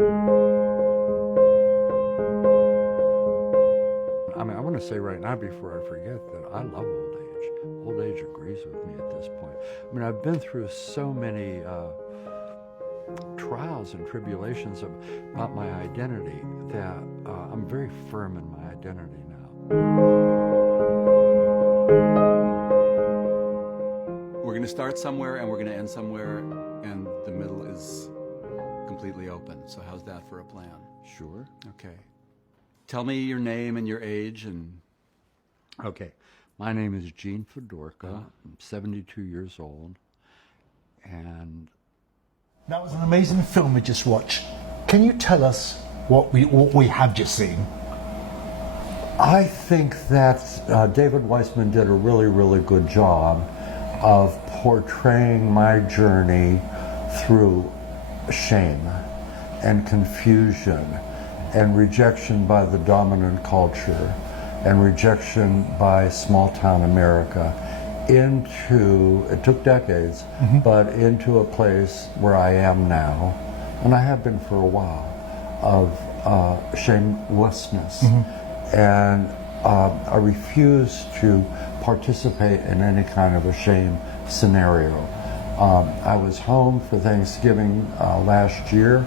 I mean, I want to say right now before I forget that I love old age. Old age agrees with me at this point. I mean, I've been through so many trials and tribulations about my identity that I'm very firm in my identity now. We're going to start somewhere and we're going to end somewhere, and the middle is completely open. So how's that for a plan? Sure. Okay. Tell me your name and your age and... Okay. My name is Gene Fedorko. I'm 72 years old. And that was an amazing film we just watched. Can you tell us what we have just seen? I think that David Weissman did a really, really good job of portraying my journey through shame and confusion and rejection by the dominant culture and rejection by small-town America into, it took decades, but into a place where I am now, and I have been for a while, of shamelessness. And I refuse to participate in any kind of a shame scenario. I was home for Thanksgiving last year,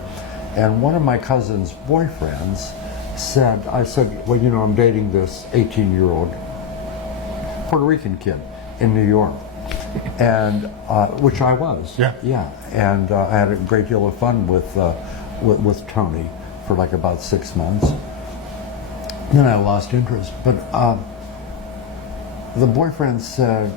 and one of my cousin's boyfriends said, I said, well, you know, I'm dating this 18-year-old Puerto Rican kid in New York, and which I was. Yeah. And I had a great deal of fun with Tony for like about 6 months. Then I lost interest, but the boyfriend said,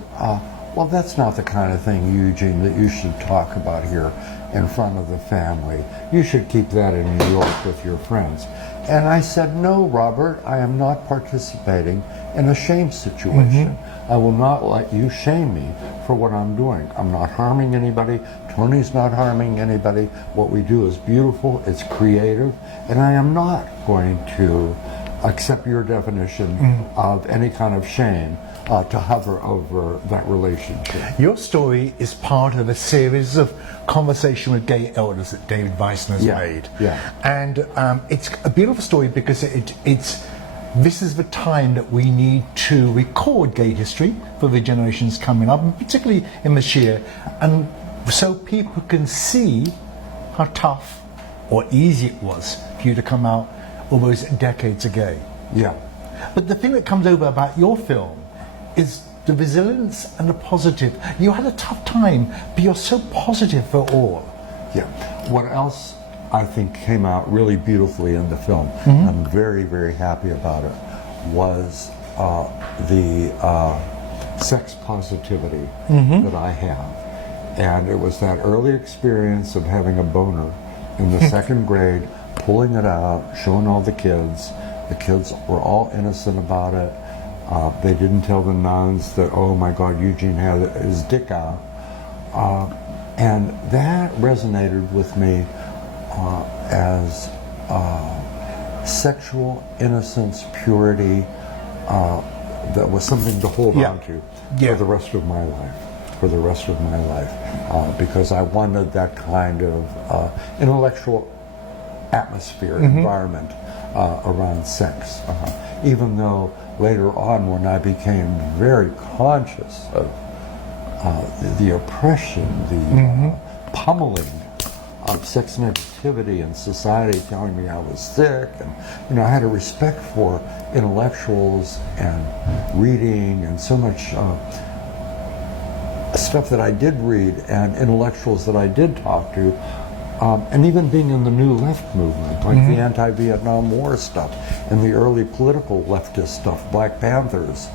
well, that's not the kind of thing, Eugene, that you should talk about here in front of the family. You should keep that in New York with your friends. And I said, no, Robert, I am not participating in a shame situation. I will not let you shame me for what I'm doing. I'm not harming anybody. Tony's not harming anybody. What we do is beautiful, it's creative, and I am not going to accept your definition of any kind of shame to hover over that relationship. Your story is part of a series of conversation with gay elders that David Weissman has made. And it's a beautiful story because this is the time that we need to record gay history for the generations coming up, and particularly in this year, and so people can see how tough or easy it was for you to come out all those decades ago. But the thing that comes over about your film is the resilience and the positive. You had a tough time, but you're so positive for all. What else I think came out really beautifully in the film, and I'm very, very happy about it, was the sex positivity that I have. And it was that early experience of having a boner in the second grade, pulling it out, showing all the kids. The kids were all innocent about it. They didn't tell the nuns that, oh my God, Eugene had his dick out. And that resonated with me as sexual innocence, purity, that was something to hold on to for the rest of my life. Because I wanted that kind of intellectual atmosphere, environment around sex. Even though later on, when I became very conscious of the oppression, the pummeling of sex negativity and society telling me I was sick, and you know, I had a respect for intellectuals and reading and so much stuff that I did read and intellectuals that I did talk to, and even being in the New Left movement, like the anti-Vietnam War stuff and the early political leftist stuff, Black Panthers.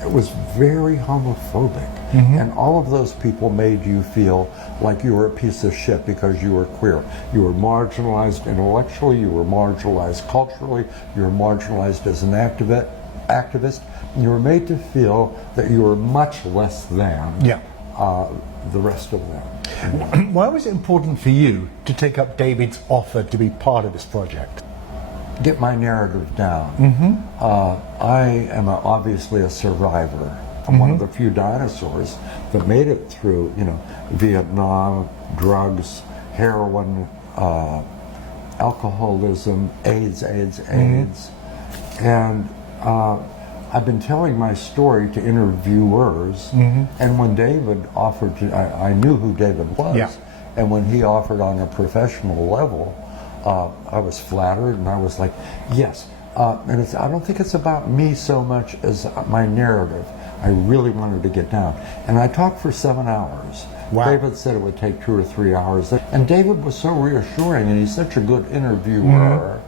It was very homophobic, and all of those people made you feel like you were a piece of shit because you were queer. You were marginalized intellectually, you were marginalized culturally, you were marginalized as an activist. You were made to feel that you were much less than the rest of them. Why was it important for you to take up David's offer to be part of this project? Get my narrative down. I am obviously a survivor. I'm one of the few dinosaurs that made it through, you know, Vietnam, drugs, heroin, alcoholism, AIDS, and I've been telling my story to interviewers, and when David offered to, I knew who David was, Yeah. and when he offered on a professional level, I was flattered, and I was like, yes. And I don't think it's about me so much as my narrative. I really wanted to get down. And I talked for 7 hours. Wow. David said it would take 2 or 3 hours. And David was so reassuring, and he's such a good interviewer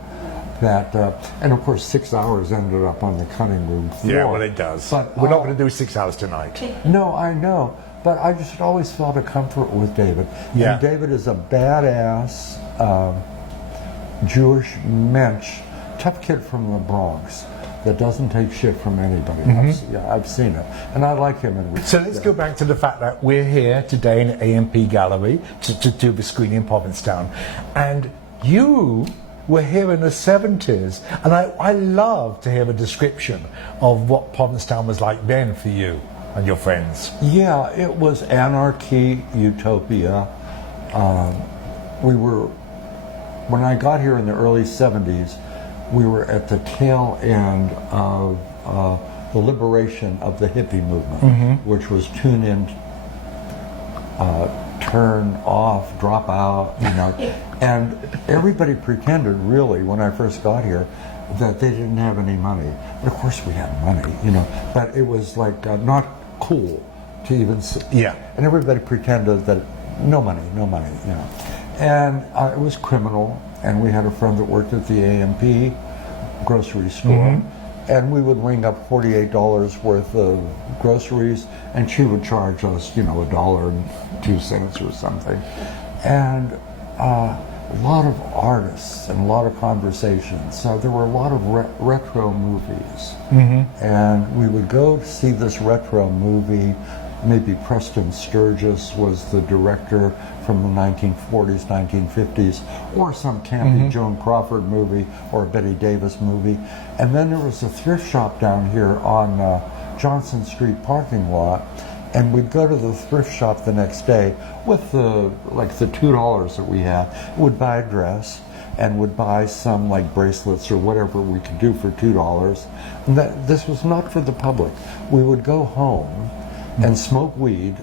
that, and of course 6 hours ended up on the cutting room floor. Yeah, well, it does. But we're not going to do 6 hours tonight. No, I know. But I just always felt a comfort with David. Yeah. And David is a badass Jewish mensch, tough kid from the Bronx that doesn't take shit from anybody. I've seen it. And I like him. So let's go back to the fact that we're here today in the AMP Gallery to do the screening in Provincetown. And you were here in the 70s. And I love to hear a description of what Provincetown was like then for you and your friends. Yeah, it was anarchy, utopia. When I got here in the early 70s, we were at the tail end of the liberation of the hippie movement, which was tune in, turn off, drop out, and everybody pretended really when I first got here that they didn't have any money. But of course we had money, but it was like not cool to even and everybody pretended that no money, and it was criminal. And we had a friend that worked at the AMP grocery store, and we would ring up $48 worth of groceries, and she would charge us, $1.02 or something. And a lot of artists and a lot of conversations. So there were a lot of retro movies, and we would go to see this retro movie. Maybe Preston Sturges was the director from the 1940s, 1950s, or some campy Joan Crawford movie or a Betty Davis movie. And then there was a thrift shop down here on Johnson Street parking lot, and we'd go to the thrift shop the next day with the $2 that we had, would buy a dress and would buy some like bracelets or whatever we could do for $2. And this was not for the public. We would go home and smoke weed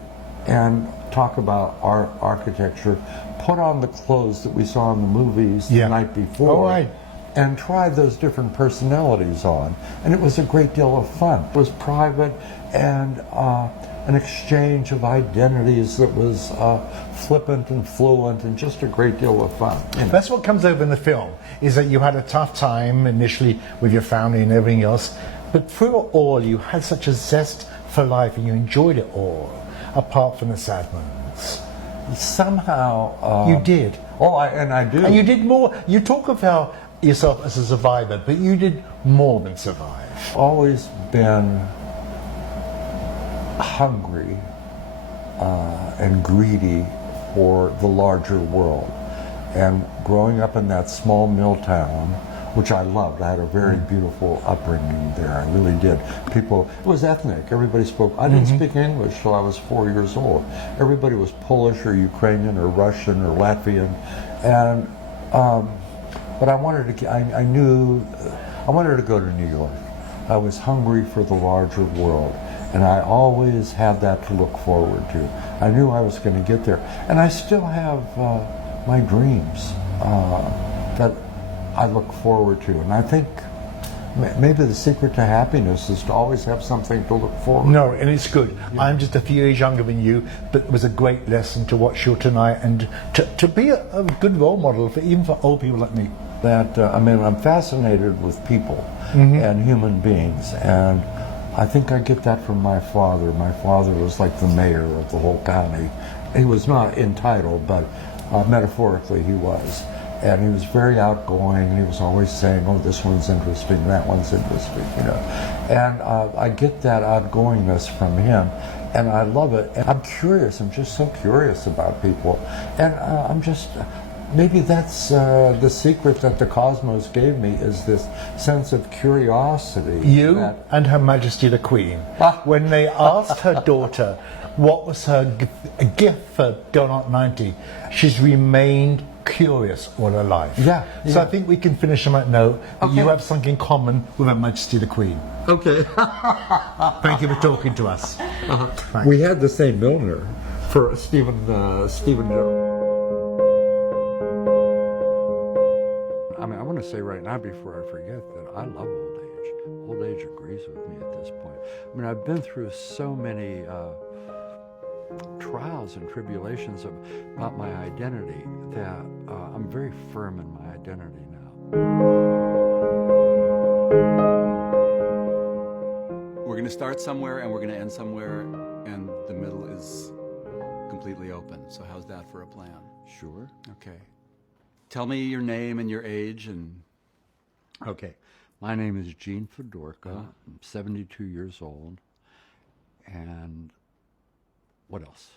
and talk about art, architecture, put on the clothes that we saw in the movies the night before, and try those different personalities on. And it was a great deal of fun. It was private and an exchange of identities that was flippant and fluent and just a great deal of fun. That's what comes over in the film, is that you had a tough time initially with your family and everything else, but through it all you had such a zest for life and you enjoyed it all, apart from the sad moments. Somehow you did. I do. And you did more. You talk about yourself as a survivor, but you did more than survive. Always been hungry and greedy for the larger world. And growing up in that small mill town, which I loved. I had a very beautiful upbringing there. I really did. It was ethnic. Everybody spoke. I didn't speak English till I was 4 years old. Everybody was Polish or Ukrainian or Russian or Latvian, and but I wanted to. I knew I wanted to go to New York. I was hungry for the larger world, and I always had that to look forward to. I knew I was going to get there, and I still have my dreams that I look forward to, and I think maybe the secret to happiness is to always have something to look forward to. No, and it's good. Yeah. I'm just a few years younger than you, but it was a great lesson to watch you tonight and to be a good role model even for old people like me. I'm fascinated with people and human beings, and I think I get that from my father. My father was like the mayor of the whole county. He was not entitled, but metaphorically he was. And he was very outgoing, and he was always saying, oh, this one's interesting, that one's interesting, And I get that outgoingness from him, and I love it. And I'm curious, I'm just so curious about people. And maybe that's the secret that the cosmos gave me, is this sense of curiosity. You and Her Majesty the Queen, when they asked her daughter what was her gift for going on 90, she's remained curious all her life. Yeah, So yeah. I think we can finish on that note. That You Okay. have something in common with Her Majesty the Queen. Okay. Thank you for talking to us. Thanks. We had the same milliner for Stephen Jones. I mean, I want to say right now before I forget that I love old age. Old age agrees with me at this point. I mean, I've been through so many trials and tribulations about my identity that I'm very firm in my identity now. We're going to start somewhere and we're going to end somewhere, and the middle is completely open. So how's that for a plan? Sure. Okay. Tell me your name and your age and... Okay. My name is Gene Fedorko. I'm 72 years old. And what else?